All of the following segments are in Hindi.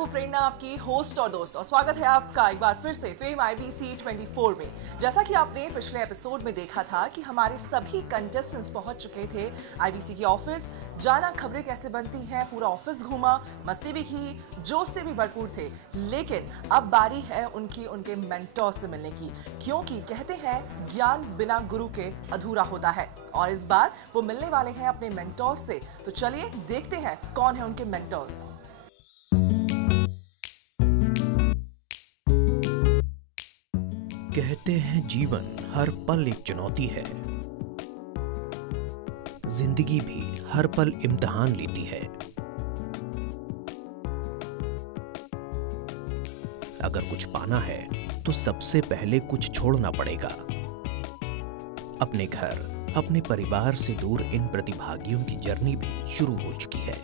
हूँ प्रेरणा, आपकी होस्ट और दोस्त, और स्वागत है आपका एक बार फिर से फेम IBC 24 में। जैसा कि आपने पिछले एपिसोड में देखा था कि हमारे सभी कंटेस्टेंट्स पहुंच चुके थे IBC के ऑफिस, जाना खबरें कैसे बनती हैं, पूरा ऑफिस घूमा, मस्ती भी की, जोश से भी भरपूर थे। लेकिन अब बारी है उनके मेंटोर से मिलने की, क्योंकि कहते हैं ज्ञान बिना गुरु के अधूरा होता है, और इस बार वो मिलने वाले हैं अपने मेंटोर्स से। तो चलिए देखते हैं कौन है उनके मेंटोर्स। कहते हैं जीवन हर पल एक चुनौती है, जिंदगी भी हर पल इम्तिहान लेती है। अगर कुछ पाना है तो सबसे पहले कुछ छोड़ना पड़ेगा। अपने घर, अपने परिवार से दूर इन प्रतिभागियों की जर्नी भी शुरू हो चुकी है।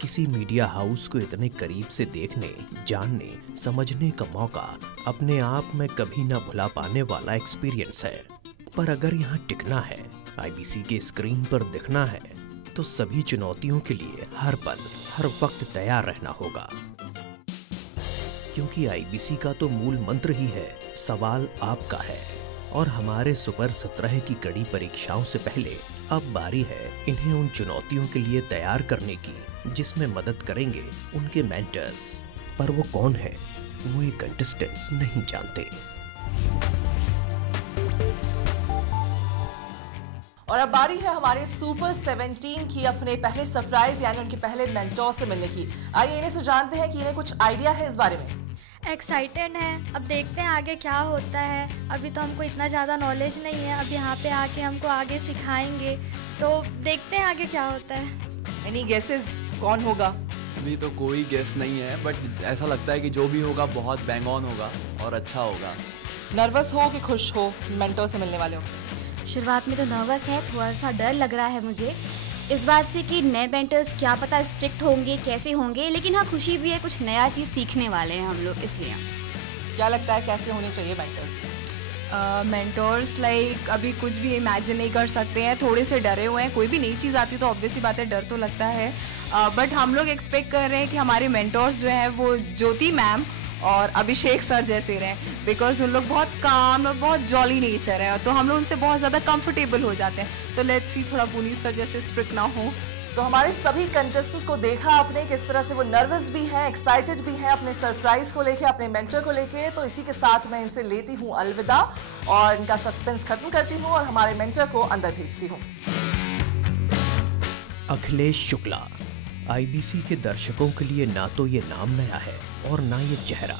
किसी मीडिया हाउस को इतने करीब से देखने, जानने, समझने का मौका अपने आप में कभी ना भुला पाने वाला एक्सपीरियंस है। पर अगर यहाँ टिकना है, IBC के स्क्रीन पर दिखना है, तो सभी चुनौतियों के लिए हर पल, हर वक्त तैयार रहना होगा। क्योंकि IBC का तो मूल मंत्र ही है, सवाल आपका है। और हमारे सुपर 17 की कड़ी परीक्षाओं से पहले अब बारी है इन्हें उन चुनौतियों के लिए तैयार करने की जिसमें मदद करेंगे उनके मेंटर्स। पर वो कौन है, वो ये कंटेस्टेंट्स नहीं जानते। और अब बारी है हमारे सुपर 17 की अपने पहले सरप्राइज यानी उनके पहले मेंटोर से मिलने की। आइए इन्हें से जानते हैं कि इन्हें कुछ आइडिया है इस बारे में। एक्साइटेड हैं, अब देखते हैं आगे क्या होता है। अभी तो हमको इतना ज़्यादा नॉलेज नहीं है, अब यहाँ पे आके हमको आगे सिखाएंगे, तो देखते हैं आगे क्या होता है। एनी गेसेस, कौन होगा? अभी तो कोई गेस नहीं है, बट ऐसा लगता है कि जो भी होगा बहुत बैंग ऑन होगा और अच्छा होगा। नर्वस हो कि खुश हो मेंटोर से मिलने वाले हो? शुरुआत में तो नर्वस है, थोड़ा सा डर लग रहा है मुझे इस बात से कि नए मेंटर्स क्या पता स्ट्रिक्ट होंगे, कैसे होंगे, लेकिन हाँ खुशी भी है, कुछ नया चीज़ सीखने वाले हैं हम लोग। इसलिए क्या लगता है कैसे होने चाहिए मेंटर्स? मेंटोर्स लाइक अभी कुछ भी इमेजिन नहीं कर सकते हैं, थोड़े से डरे हुए हैं। कोई भी नई चीज़ आती तो ऑब्वियसली बात है, डर तो लगता है, बट हम लोग एक्सपेक्ट कर रहे हैं कि हमारे मेंटोर्स जो है वो ज्योति मैम और अभिषेक सर जैसे रहें, बिकॉज उन लोग बहुत काम और बहुत जॉली नेचर है, तो हम लोग उनसे बहुत ज़्यादा कंफर्टेबल हो जाते हैं। तो लेट्स सी थोड़ा पुनीत सर जैसे स्ट्रिक्ट ना हो। तो हमारे सभी कंटेस्टेंट्स को देखा आपने किस तरह से वो नर्वस भी हैं, एक्साइटेड भी हैं अपने सरप्राइज को लेके, अपने मेंटर को लेके। तो इसी के साथ मैं इनसे लेती हूँ अलविदा और इनका सस्पेंस खत्म करती हूँ और हमारे मेंटर को अंदर भेजती हूँ। अखिलेश शुक्ला IBC के दर्शकों के लिए ना तो ये नाम नया है और ना ये चेहरा।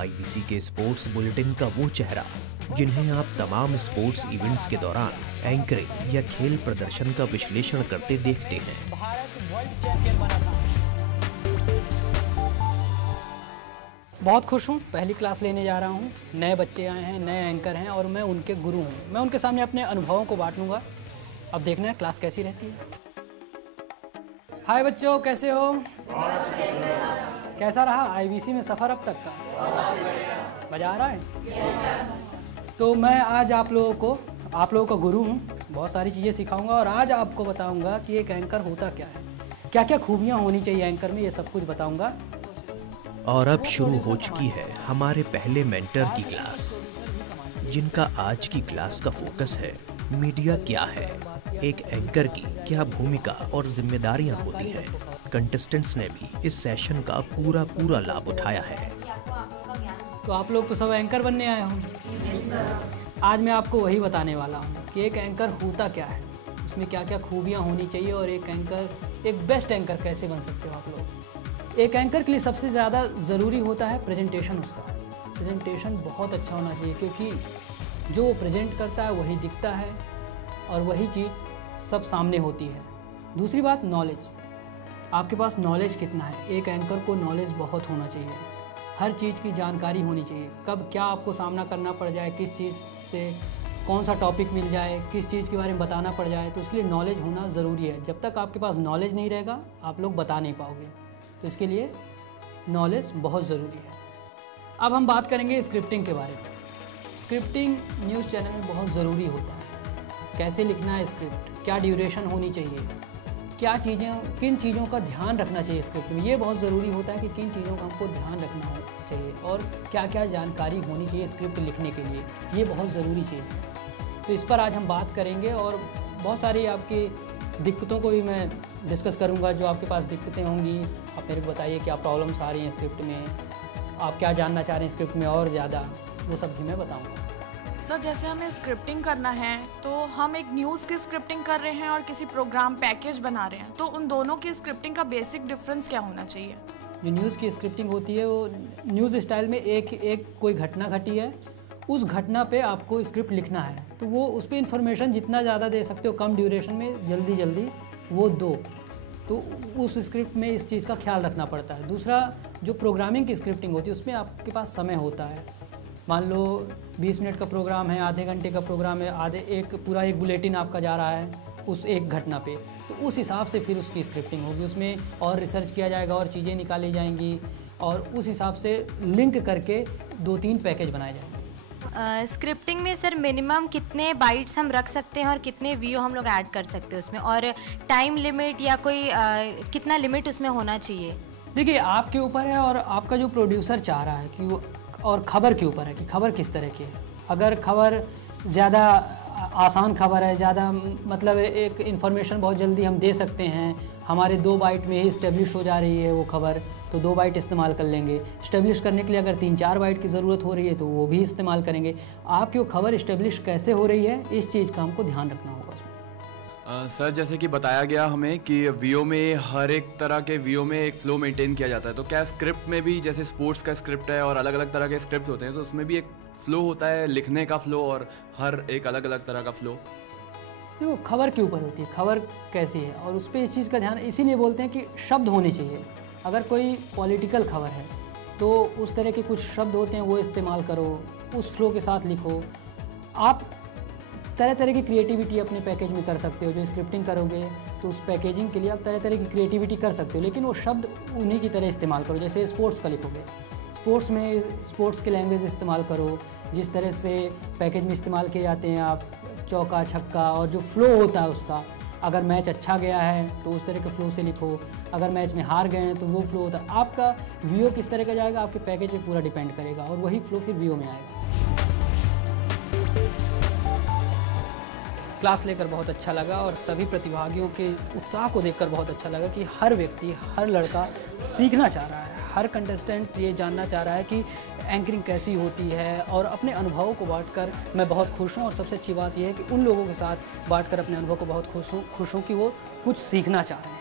IBC के स्पोर्ट्स बुलेटिन का वो चेहरा जिन्हें आप तमाम स्पोर्ट्स इवेंट्स के दौरान एंकरिंग या खेल प्रदर्शन का विश्लेषण करते देखते हैं। बहुत खुश हूँ, पहली क्लास लेने जा रहा हूँ। नए बच्चे आए हैं, नए एंकर हैं और मैं उनके गुरु हूँ। मैं उनके सामने अपने अनुभवों को बांटूंगा। अब देखना है क्लास कैसी रहती है। हाय बच्चों, कैसे हो? कैसा रहा IBC में सफ़र अब तक का? मज़ा आ रहा है? तो मैं आज आप लोगों का गुरु हूँ। बहुत सारी चीज़ें सिखाऊंगा और आज आपको बताऊंगा कि एक एंकर होता क्या है, क्या क्या खूबियाँ होनी चाहिए एंकर में, ये सब कुछ बताऊंगा। और अब शुरू हो चुकी है हमारे पहले मेंटर की क्लास, जिनका आज की क्लास का फोकस है मीडिया क्या है, एक एंकर की क्या भूमिका और जिम्मेदारियां होती हैं। कंटेस्टेंट्स ने भी इस सेशन का पूरा लाभ उठाया है। तो आप लोग तो सब एंकर बनने आए होंगे। आज मैं आपको वही बताने वाला हूँ कि एक एंकर होता क्या है, उसमें क्या क्या खूबियाँ होनी चाहिए और एक बेस्ट एंकर कैसे बन सकते हो आप लोग। एक एंकर के लिए सबसे ज़्यादा ज़रूरी होता है प्रेजेंटेशन। उसका प्रेजेंटेशन बहुत अच्छा होना चाहिए, क्योंकि जो वो प्रेजेंट करता है वही दिखता है और वही चीज़ सब सामने होती है। दूसरी बात, नॉलेज। आपके पास नॉलेज कितना है? एक एंकर को नॉलेज बहुत होना चाहिए, हर चीज़ की जानकारी होनी चाहिए। कब क्या आपको सामना करना पड़ जाए, किस चीज़ से कौन सा टॉपिक मिल जाए, किस चीज़ के बारे में बताना पड़ जाए, तो उसके लिए नॉलेज होना ज़रूरी है। जब तक आपके पास नॉलेज नहीं रहेगा आप लोग बता नहीं पाओगे, तो इसके लिए नॉलेज बहुत ज़रूरी है। अब हम बात करेंगे स्क्रिप्टिंग के बारे में। स्क्रिप्टिंग न्यूज़ चैनल में बहुत ज़रूरी होता है। कैसे लिखना है स्क्रिप्ट, क्या ड्यूरेशन होनी चाहिए, क्या चीज़ें, किन चीज़ों का ध्यान रखना चाहिए स्क्रिप्ट में, ये बहुत ज़रूरी होता है कि किन चीज़ों का हमको ध्यान रखना चाहिए और क्या क्या जानकारी होनी चाहिए स्क्रिप्ट लिखने के लिए, ये बहुत ज़रूरी चीज़ है। तो इस पर आज हम बात करेंगे और बहुत सारी आपकी दिक्कतों को भी मैं डिस्कस करूंगा। जो आपके पास दिक्कतें होंगी आप मेरे को बताइए, क्या प्रॉब्लम्स आ रही हैं स्क्रिप्ट में, आप क्या जानना चाह रहे हैं स्क्रिप्ट में और ज़्यादा, वो सब भी मैं बताऊंगा। सर जैसे हमें स्क्रिप्टिंग करना है तो हम एक न्यूज़ की स्क्रिप्टिंग कर रहे हैं और किसी प्रोग्राम पैकेज बना रहे हैं, तो उन दोनों की स्क्रिप्टिंग का बेसिक डिफरेंस क्या होना चाहिए? जो न्यूज़ की स्क्रिप्टिंग होती है वो न्यूज़ स्टाइल में एक कोई घटना घटी है, उस घटना पे आपको स्क्रिप्ट लिखना है, तो वो उस पर इंफॉर्मेशन जितना ज़्यादा दे सकते हो कम ड्यूरेशन में जल्दी वो दो, तो उस स्क्रिप्ट में इस चीज़ का ख्याल रखना पड़ता है। दूसरा, जो प्रोग्रामिंग की स्क्रिप्टिंग होती है उसमें आपके पास समय होता है। मान लो 20 मिनट का प्रोग्राम है, आधे घंटे का प्रोग्राम है, एक बुलेटिन आपका जा रहा है उस एक घटना पे, तो उस हिसाब से फिर उसकी स्क्रिप्टिंग होगी, उसमें और रिसर्च किया जाएगा और चीज़ें निकाली जाएंगी और उस हिसाब से लिंक करके 2-3 पैकेज बनाए जाएंगे। स्क्रिप्टिंग में सर मिनिमम कितने बाइट्स हम रख सकते हैं और कितने व्यू हम लोग ऐड कर सकते हैं उसमें, और टाइम लिमिट या कोई कितना लिमिट उसमें होना चाहिए? देखिए आपके ऊपर है और आपका जो प्रोड्यूसर चाह रहा है कि वो, और खबर के ऊपर है कि खबर किस तरह की है। अगर खबर ज़्यादा आसान खबर है, ज़्यादा मतलब एक इन्फॉर्मेशन बहुत जल्दी हम दे सकते हैं, हमारे 2 बाइट में ही इस्टेब्लिश हो जा रही है वो खबर, तो 2 बाइट इस्तेमाल कर लेंगे। इस्टेब्लिश करने के लिए अगर 3-4 बाइट की ज़रूरत हो रही है तो वो भी इस्तेमाल करेंगे। आपकी वो खबर इस्टेब्लिश कैसे हो रही है इस चीज़ का हमको ध्यान रखना होगा उसमें। सर जैसे कि बताया गया हमें कि वीओ में हर एक तरह के वीओ में एक फ़्लो मेंटेन किया जाता है, तो क्या स्क्रिप्ट में भी जैसे स्पोर्ट्स का स्क्रिप्ट है और अलग अलग तरह के स्क्रिप्ट होते हैं, तो उसमें भी एक फ़्लो होता है लिखने का फ़्लो और हर एक अलग अलग तरह का फ़्लो? देखो खबर के ऊपर होती है, खबर कैसी है और उस पर इस चीज़ का ध्यान, इसीलिए बोलते हैं कि शब्द होने चाहिए। अगर कोई पॉलिटिकल खबर है तो उस तरह के कुछ शब्द होते हैं वो इस्तेमाल करो, उस फ्लो के साथ लिखो। आप तरह तरह की क्रिएटिविटी अपने पैकेज में कर सकते हो। जो स्क्रिप्टिंग करोगे तो उस पैकेजिंग के लिए आप तरह तरह की क्रिएटिविटी कर सकते हो, लेकिन वो शब्द उन्हीं की तरह इस्तेमाल करो। जैसे स्पोर्ट्स का लिखोगे, स्पोर्ट्स में स्पोर्ट्स के लैंग्वेज इस्तेमाल करो, जिस तरह से पैकेज में इस्तेमाल किए जाते हैं। आप चौका छक्का और जो फ्लो होता है उसका, अगर मैच अच्छा गया है तो उस तरह के फ्लो से लिखो, अगर मैच में हार गए हैं तो वो फ्लो होता है। आपका वीओ किस तरह का जाएगा आपके पैकेज पे पूरा डिपेंड करेगा और वही फ्लो फिर वीओ में आएगा। क्लास लेकर बहुत अच्छा लगा और सभी प्रतिभागियों के उत्साह को देखकर बहुत अच्छा लगा कि हर व्यक्ति, हर लड़का सीखना चाह रहा है, हर कंटेस्टेंट ये जानना चाह रहा है कि एंकरिंग कैसी होती है और अपने अनुभवों को बांटकर मैं बहुत खुश हूँ। और सबसे अच्छी बात यह है कि उन लोगों के साथ बांटकर अपने अनुभव को बहुत खुश हूँ कि वो कुछ सीखना चाह रहे हैं।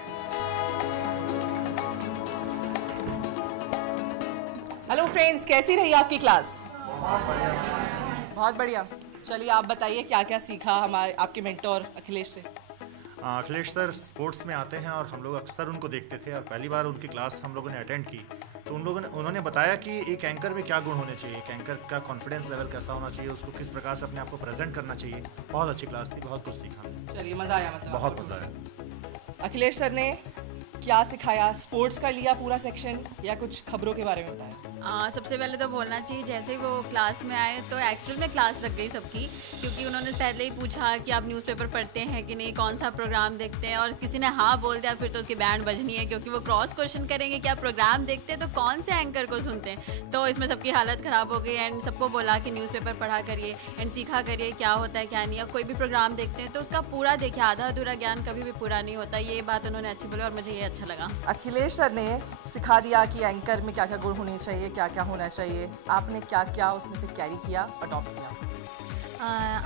हेलो फ्रेंड्स, कैसी रही आपकी क्लास? बहुत बढ़िया। चलिए आप बताइए क्या क्या सीखा हमारे आपके मेंटोर अखिलेश से? अखिलेश सर स्पोर्ट्स में आते हैं और हम लोग अक्सर उनको देखते थे और पहली बार उनकी क्लास हम लोगों ने अटेंड की तो उन्होंने बताया कि एक एंकर में क्या गुण होने चाहिए, एक एंकर का कॉन्फिडेंस लेवल कैसा होना चाहिए, उसको किस प्रकार से अपने आप को प्रेजेंट करना चाहिए। बहुत अच्छी क्लास थी, बहुत कुछ सीखा। चलिए मज़ा आया, मतलब बहुत मज़ा आया। अखिलेश सर ने क्या सिखाया? स्पोर्ट्स का लिया पूरा सेक्शन या कुछ खबरों के बारे में बताया? सबसे पहले तो बोलना चाहिए जैसे ही वो क्लास में आए तो एक्चुअल में क्लास लग गई सबकी, क्योंकि उन्होंने पहले ही पूछा कि आप न्यूज़पेपर पढ़ते हैं कि नहीं, कौन सा प्रोग्राम देखते हैं, और किसी ने हाँ बोल दिया फिर तो उसकी बैंड बजनी है, क्योंकि वो क्रॉस क्वेश्चन करेंगे कि आप प्रोग्राम देखते हैं तो कौन से एंकर को सुनते हैं। तो इसमें सबकी हालत ख़राब हो गई एंड सबको बोला कि न्यूज़पेपर पढ़ा करिए एंड सीखा करिए क्या होता है क्या नहीं है। कोई भी प्रोग्राम देखते हैं तो उसका पूरा देखिए, आधा अधूरा ज्ञान कभी भी पूरा नहीं होता। ये बात उन्होंने अच्छी बोली और मुझे ये अच्छा लगा। अखिलेश सर ने सिखा दिया कि एंकर में क्या क्या गुण होने चाहिए, क्या क्या होना चाहिए। आपने क्या क्या उसमें से कैरी किया, अडॉप्ट किया?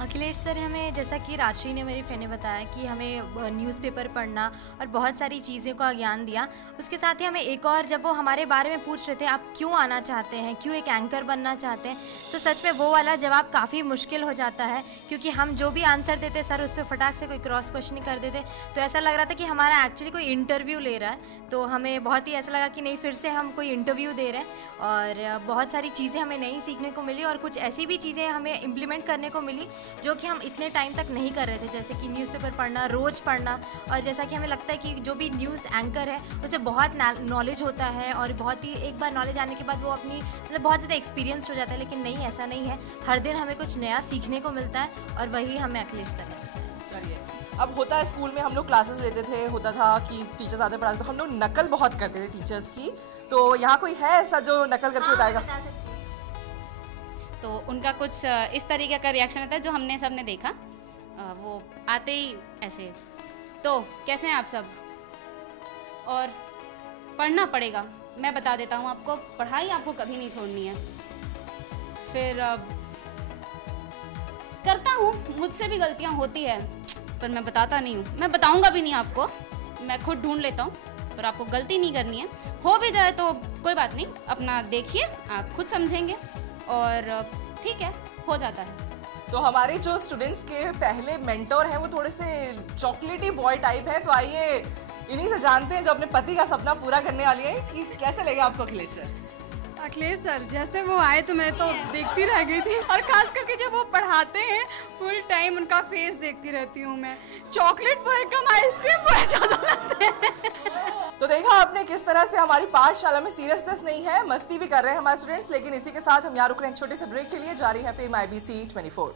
अखिलेश सर हमें, जैसा कि राजश्री ने, मेरी फ्रेंड ने बताया कि हमें न्यूज़पेपर पढ़ना और बहुत सारी चीज़ों का ज्ञान दिया। उसके साथ ही हमें एक और, जब वो हमारे बारे में पूछ रहे थे आप क्यों आना चाहते हैं, क्यों एक एंकर बनना चाहते हैं, तो सच में वो वाला जवाब काफ़ी मुश्किल हो जाता है, क्योंकि हम जो भी आंसर देते सर उस पर फटाक से कोई क्रॉस क्वेश्चन कर देते, तो ऐसा लग रहा था कि हमारा एक्चुअली कोई इंटरव्यू ले रहा है। तो हमें बहुत ही ऐसा लगा कि नहीं, फिर से हम कोई इंटरव्यू दे रहे हैं। और बहुत सारी चीज़ें हमें नई सीखने को मिली और कुछ ऐसी भी चीज़ें हमें इम्प्लीमेंट करने को मिली जो कि हम इतने टाइम तक नहीं कर रहे थे, जैसे कि न्यूज़पेपर पढ़ना, रोज़ पढ़ना। और जैसा कि हमें लगता है कि जो भी न्यूज़ एंकर है उसे बहुत नॉलेज होता है और बहुत ही एक बार नॉलेज आने के बाद वो अपनी मतलब बहुत ज़्यादा एक्सपीरियंस हो जाता है, लेकिन नहीं, ऐसा नहीं है। हर दिन हमें कुछ नया सीखने को मिलता है और वही हमें अखिलेश सर है। अब होता है स्कूल में हम लोग क्लासेस लेते थे, होता था कि टीचर्स आते पढ़ाते, तो हम लोग नकल बहुत करते थे टीचर्स की। तो यहाँ कोई है ऐसा जो नकल करके बताएगा? तो उनका कुछ इस तरीके का रिएक्शन आता है जो हमने सबने देखा। वो आते ही ऐसे, तो कैसे हैं आप सब, और पढ़ना पड़ेगा, मैं बता देता हूँ आपको, पढ़ाई आपको कभी नहीं छोड़नी है। फिर करता हूँ, मुझसे भी गलतियाँ होती है पर मैं बताता नहीं हूँ, मैं बताऊँगा भी नहीं आपको, मैं खुद ढूंढ लेता हूँ, पर आपको गलती नहीं करनी है। हो भी जाए तो कोई बात नहीं, अपना देखिए, आप खुद समझेंगे और ठीक है, हो जाता है। तो हमारे जो स्टूडेंट्स के पहले मेंटोर हैं वो थोड़े से चॉकलेटी बॉय टाइप है, तो आइए इन्हीं से जानते हैं जो अपने पति का सपना पूरा करने वाली है कि कैसे लगे आपको अखिलेश सर? अखिलेश सर जैसे वो आए तो मैं तो देखती रह गई थी, और खास करके जब वो पढ़ाते हैं फुल टाइम उनका फेस देखती रहती हूँ मैं। चॉकलेट बॉय कम आइसक्रीम बॉय ज़्यादा लगते हैं। तो देखा आपने किस तरह से हमारी पाठशाला में सीरियसनेस नहीं है, मस्ती भी कर रहे हैं हमारे स्टूडेंट्स। लेकिन इसी के साथ हम यहाँ रुक रहे हैं एक छोटे से ब्रेक के लिए। जारी है फेम IBC 24।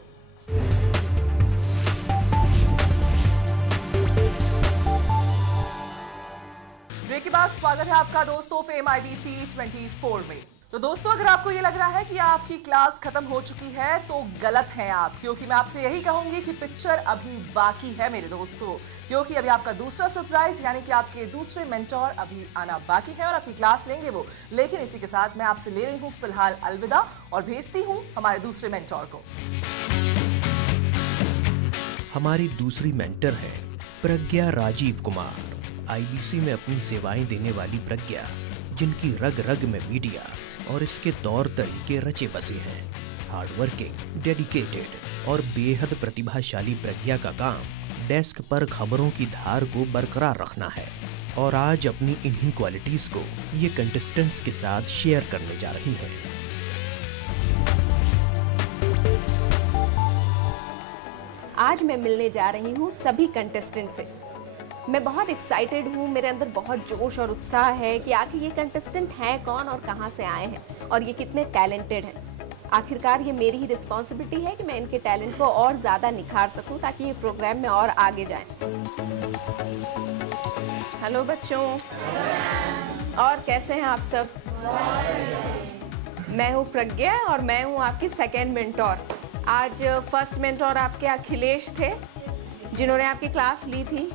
ब्रेक के बाद स्वागत है आपका दोस्तों फेम IBC 24 में। तो दोस्तों अगर आपको ये लग रहा है कि आपकी क्लास खत्म हो चुकी है तो गलत हैं आप, क्योंकि मैं आपसे यही कहूंगी कि पिक्चर अभी बाकी है मेरे दोस्तों, क्योंकि अभी आपका दूसरा सरप्राइज यानी कि आपके दूसरे मेंटोर अभी आना बाकी है और आपकी क्लास लेंगे वो। लेकिन इसी के साथ मैं आपसे ले रही हूँ फिलहाल अलविदा और भेजती हूँ हमारे दूसरे मेंटोर को। हमारी दूसरी मेंटर है प्रज्ञा राजीव कुमार। IBC में अपनी सेवाएं देने वाली प्रज्ञा, जिनकी रग रग में मीडिया और इसके तौर तरीके रचे बसे हैं। हार्डवर्किंग, डेडिकेटेड और बेहद प्रतिभाशाली प्रज्ञा का काम डेस्क पर खबरों की धार को बरकरार रखना है, और आज अपनी इन्हीं क्वालिटीज को ये कंटेस्टेंट्स के साथ शेयर करने जा रही हैं। आज मैं मिलने जा रही हूँ सभी कंटेस्टेंट से। मैं बहुत एक्साइटेड हूँ, मेरे अंदर बहुत जोश और उत्साह है कि आखिर ये कंटेस्टेंट हैं कौन और कहाँ से आए हैं और ये कितने टैलेंटेड हैं। आखिरकार ये मेरी ही रिस्पॉन्सिबिलिटी है कि मैं इनके टैलेंट को और ज़्यादा निखार सकूँ ताकि ये प्रोग्राम में और आगे जाएं। हेलो बच्चों, और कैसे हैं आप सब? मैं हूँ प्रज्ञा और मैं हूँ आपकी सेकेंड मेंटोर। आज फर्स्ट मेंटोर आपके अखिलेश थे जिन्होंने आपकी क्लास ली थी।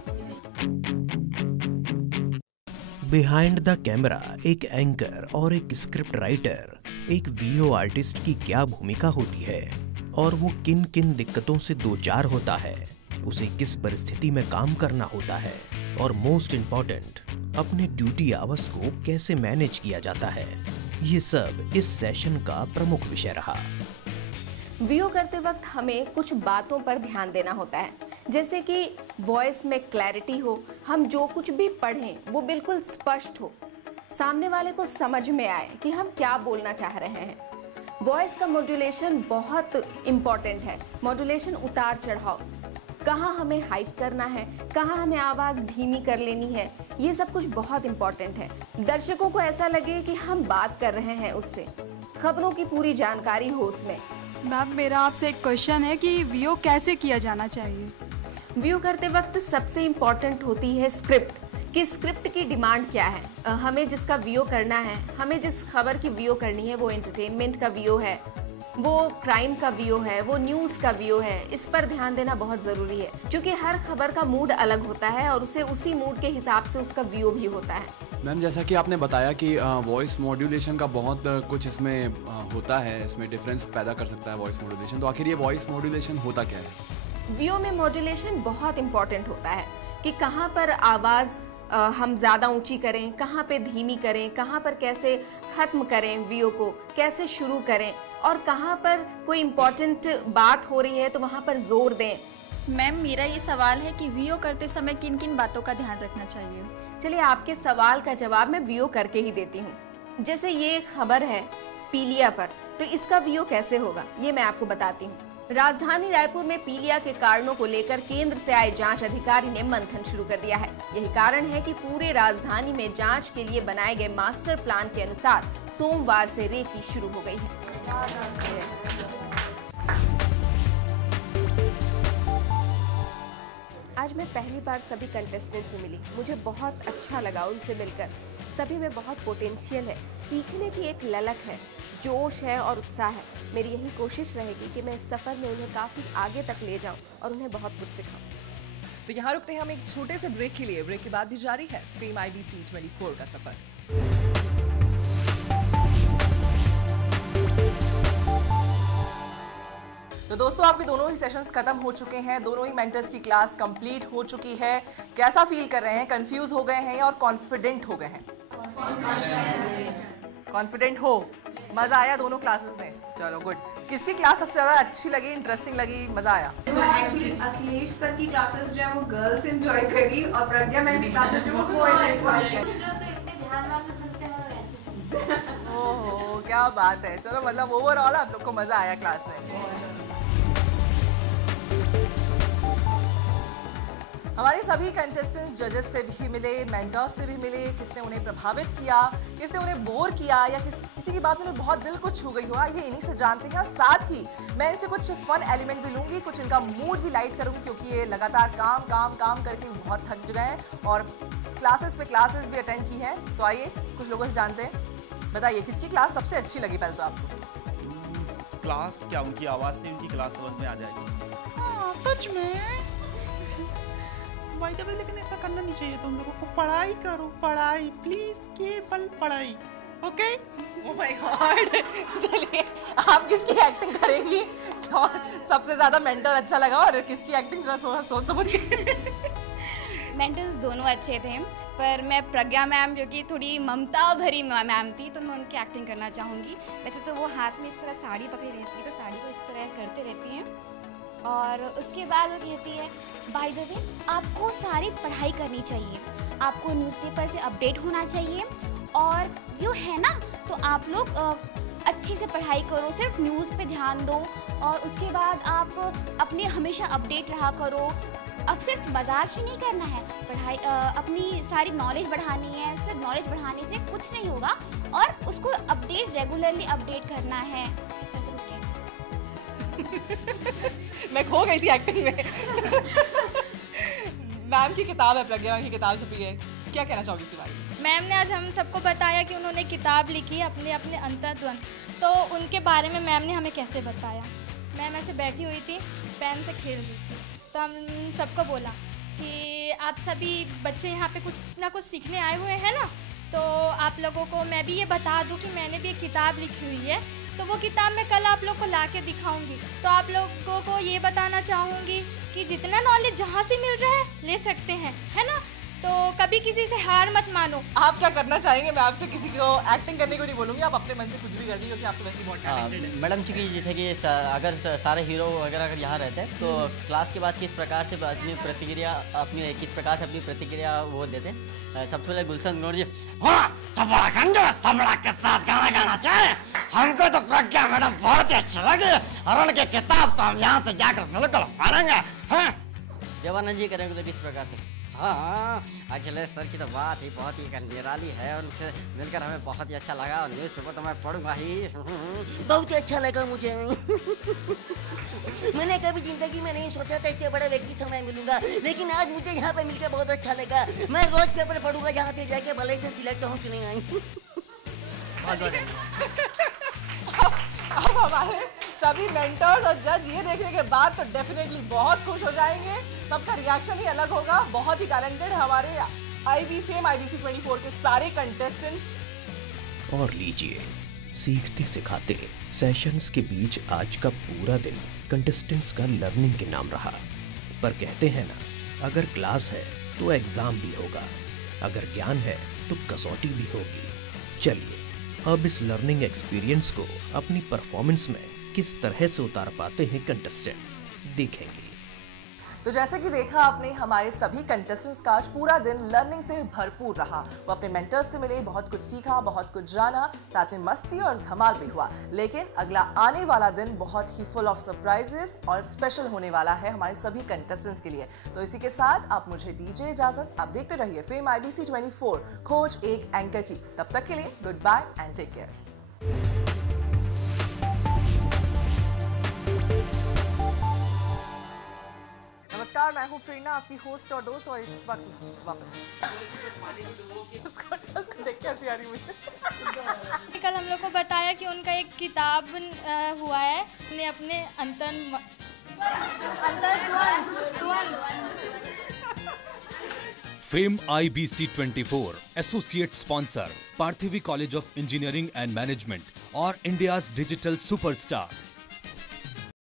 बिहाइंड द कैमरा एक एंकर और एक स्क्रिप्ट राइटर, एक VO आर्टिस्ट की क्या भूमिका होती है और वो किन किन दिक्कतों से दो चार होता है, उसे किस परिस्थिति में काम करना होता है, और मोस्ट इम्पोर्टेंट अपने ड्यूटी आवर्स को कैसे मैनेज किया जाता है, ये सब इस सेशन का प्रमुख विषय रहा। VO करते वक्त हमें कुछ बातों पर ध्यान देना होता है, जैसे कि वॉइस में क्लैरिटी हो, हम जो कुछ भी पढ़ें वो बिल्कुल स्पष्ट हो, सामने वाले को समझ में आए कि हम क्या बोलना चाह रहे हैं। वॉइस का मॉड्यूलेशन बहुत इम्पॉर्टेंट है। मॉड्यूलेशन उतार चढ़ाव, कहाँ हमें हाइप करना है, कहाँ हमें आवाज़ धीमी कर लेनी है, ये सब कुछ बहुत इम्पॉर्टेंट है। दर्शकों को ऐसा लगे कि हम बात कर रहे हैं उससे, खबरों की पूरी जानकारी हो उसमें। मैम मेरा आपसे एक क्वेश्चन है कि VO कैसे किया जाना चाहिए? VO करते वक्त सबसे इम्पॉर्टेंट होती है स्क्रिप्ट, कि स्क्रिप्ट की डिमांड क्या है। हमें जिसका VO करना है, हमें जिस खबर की VO करनी है, वो एंटरटेनमेंट का VO है, वो क्राइम का VO है, वो न्यूज़ का VO है, इस पर ध्यान देना बहुत ज़रूरी है, क्योंकि हर खबर का मूड अलग होता है और उसे उसी मूड के हिसाब से उसका VO भी होता है। मैम जैसा कि आपने बताया कि वॉइस मॉड्यूलेशन का बहुत कुछ इसमें होता है, इसमें डिफरेंस पैदा कर सकता है वॉइस मॉड्यूलेशन, तो आखिर ये वॉइस मॉड्यूलेशन होता क्या है? VO में मॉड्यूलेशन बहुत इम्पॉर्टेंट होता है कि कहाँ पर आवाज़ हम ज़्यादा ऊंची करें, कहाँ पे धीमी करें, कहाँ पर कैसे ख़त्म करें VO को, कैसे शुरू करें, और कहाँ पर कोई इम्पॉर्टेंट बात हो रही है तो वहाँ पर जोर दें। मैम मेरा ये सवाल है कि VO करते समय किन किन बातों का ध्यान रखना चाहिए? चलिए आपके सवाल का जवाब मैं VO करके ही देती हूँ। जैसे ये खबर है पीलिया पर, तो इसका VO कैसे होगा ये मैं आपको बताती हूँ। राजधानी रायपुर में पीलिया के कारणों को लेकर केंद्र से आए जांच अधिकारी ने मंथन शुरू कर दिया है। यही कारण है कि पूरे राजधानी में जांच के लिए बनाए गए मास्टर प्लान के अनुसार सोमवार से रेकी शुरू हो गई है। आज मैं पहली बार सभी कंटेस्टेंट से मिली, मुझे बहुत अच्छा लगा उनसे मिलकर। सभी में बहुत पोटेंशियल है, सीखने की एक ललक है, जोश है और उत्साह है। मेरी यही कोशिश रहेगी कि मैं इस सफ़र में उन्हें काफ़ी आगे तक ले जाऊं और उन्हें बहुत कुछ सिखाऊं। तो यहाँ रुकते हैं हम एक छोटे से ब्रेक के लिए। ब्रेक के बाद भी जारी है फेम IBC 24 का सफर। तो दोस्तों, आपके दोनों ही सेशंस खत्म हो चुके हैं, दोनों ही मेंटर्स की क्लास कंप्लीट हो चुकी है। कैसा फील कर रहे हैं? कंफ्यूज हो गए हैं और कॉन्फिडेंट हो गए हैं? कॉन्फिडेंट हो? मजा आया दोनों क्लासेस में? चलो गुड। किसकी क्लास सबसे ज्यादा अच्छी लगी, इंटरेस्टिंग लगी, मजा आया? एक्चुअली अखिलेश सर की क्लासेस जो है वो गर्ल्स एंजॉय करी और प्रज्ञा मैम की क्लासेस जो वो बॉयज एंजॉय करी। ओहो, क्या बात है। चलो, मतलब ओवरऑल आप लोग को मजा आया क्लास में। हमारे सभी कंटेस्टेंट जजेस से भी मिले, मेंटर्स से भी मिले। किसने उन्हें प्रभावित किया, किसने उन्हें बोर किया, या किसी की बात में बहुत दिल को छू गई हो, ये इन्हीं से जानते हैं। और साथ ही मैं इनसे कुछ फन एलिमेंट भी लूंगी, कुछ इनका मूड भी लाइट करूंगी, क्योंकि ये लगातार काम करके बहुत थक गए हैं और क्लासेस पे क्लासेस भी अटेंड की है। तो आइए कुछ लोगों से जानते हैं। बताइए, किसकी क्लास सबसे अच्छी लगी पहले तो आपको? क्लास क्या, उनकी आवाज़ से उनकी क्लास समझ में आ जाएगी। हाँ, सच में भाई दबे, लेकिन ऐसा करना नहीं चाहिए। तुम लोगों को पढ़ाई करो, पढ़ाई प्लीज, केवल पढ़ाई। ओके? Oh my God. चलिए, आप किसकी एक्टिंग करेंगी? और सबसे ज्यादा मेंटर अच्छा लगा और किसकी एक्टिंग जरा सोच समझ के। मेंटर्स दोनों अच्छे थे, पर मैं प्रज्ञा मैम जो कि थोड़ी ममता भरी मैम थी, तो मैं उनकी एक्टिंग करना चाहूँगी। वैसे तो वो हाथ में इस तरह साड़ी पकड़ी रहती है, तो साड़ी को इस तरह करते रहती हैं और उसके बाद वो कहती है, बाय द वे आपको सारी पढ़ाई करनी चाहिए, आपको न्यूज़पेपर से अपडेट होना चाहिए और व्यू है ना, तो आप लोग अच्छे से पढ़ाई करो, सिर्फ न्यूज़ पे ध्यान दो और उसके बाद आप अपने हमेशा अपडेट रहा करो। अब सिर्फ मजाक ही नहीं करना है, पढ़ाई अपनी सारी नॉलेज बढ़ानी है। सिर्फ नॉलेज बढ़ाने से कुछ नहीं होगा और उसको अपडेट रेगुलरली अपडेट करना है। इस तरह से कुछ कहते मैं खो गई थी एक्टिंग में। मैम की किताब है, प्रज्ञा मैम की किताब छपी है, क्या कहना चाहोगी इसके बारे में? मैम ने आज हम सबको बताया कि उन्होंने किताब लिखी अपने अपने अंतर्द्वंद, तो उनके बारे में मैम ने हमें कैसे बताया। मैम ऐसे बैठी हुई थी, पेन से खेल रही थी, तो हम सबको बोला कि आप सभी बच्चे यहाँ पे कुछ ना कुछ सीखने आए हुए हैं ना, तो आप लोगों को मैं भी ये बता दूँ कि मैंने भी एक किताब लिखी हुई है, तो वो किताब मैं कल आप लोग को ला के दिखाऊँगी। तो आप लोगों को ये बताना चाहूँगी कि जितना नॉलेज जहाँ से मिल रहा है ले सकते हैं, है ना, तो कभी किसी से हार मत मानो। आप क्या करना चाहेंगे? मैं आपसे किसी को एक्टिंग करने को नहीं बोलूँगी, आप अपने मन से कुछ भी कर दी, क्योंकि आप तो वैसे बहुत टैलेंटेड हैं। मैडम, चूँकि जैसे कि अगर सारे हीरो वगैरह अगर यहाँ रहते हैं तो क्लास के बाद किस प्रकार से अपनी प्रतिक्रिया वो देते हैं। सबसे पहले गुलशन गौड़ जी, सबड़ा के साथ गाना गाना चाहे, हमको तो प्रज्ञा मैडम बहुत ही अच्छी लगी और उनकी किताब तो हम यहाँ से जाकर बिल्कुल पढ़ेंगे। देवानंद जी करेंगे तो किस प्रकार से? हाँ, अखिलेश सर की तो बात ही बहुत ही निराली है, उनसे मिलकर हमें बहुत ही अच्छा लगा और न्यूज़पेपर तो मैं पढ़ूंगा ही। बहुत ही अच्छा लगा मुझे। मैंने कभी जिंदगी में नहीं सोचा था इतने बड़े व्यक्ति से मैं मिलूंगा, लेकिन आज मुझे यहाँ पे मिलकर बहुत अच्छा लगा। मैं रोज पेपर पढ़ूंगा यहाँ से जाके, भले से सिलेक्ट हूँ कि नहीं आई। अब हमारे सभी मेंटर्स और जज ये देखने के बाद तो डेफिनेटली बहुत खुश हो जाएंगे। सबका रिएक्शन ही अलग होगा। बहुत ही टैलेंटेड हमारे फेम IBC 24 के सारे कंटेस्टेंट्स। और लीजिए, सीखते सिखाते सेशंस के बीच आज का पूरा दिन कंटेस्टेंट्स का लर्निंग के नाम रहा। पर कहते हैं ना, अगर क्लास है तो एग्जाम भी होगा, अगर ज्ञान है तो कसौटी भी होगी। चलिए अब इस लर्निंग एक्सपीरियंस को अपनी परफॉर्मेंस में किस तरह से उतार पाते हैं कंटेस्टेंट्स, देखेंगे। तो जैसे कि देखा आपने, हमारे सभी कंटेस्टेंट्स का आज पूरा दिन लर्निंग से भरपूर रहा। वो अपने मेंटर्स से मिले, बहुत कुछ सीखा, बहुत कुछ जाना, साथ में मस्ती और धमाल भी हुआ। लेकिन अगला आने वाला दिन बहुत ही फुल ऑफ सरप्राइजेस और स्पेशल होने वाला है हमारे सभी कंटेस्टेंट्स के लिए। तो इसी के साथ आप मुझे दीजिए इजाजत। आप देखते रहिए फेम IBC 24, खोज एक एंकर की। तब तक के लिए goodbye and take care. नमस्कार, मैं हूं प्रेरणा, आपकी होस्ट और दोस्त, और इस वक्त वापस कैसी आ रही मुझे। कल हम लोग को बताया कि उनका एक किताब हुआ है, उन्हें अपने fame IBC 24 associate sponsor Parthivi college of engineering and management और इंडियाज डिजिटल सुपरस्टार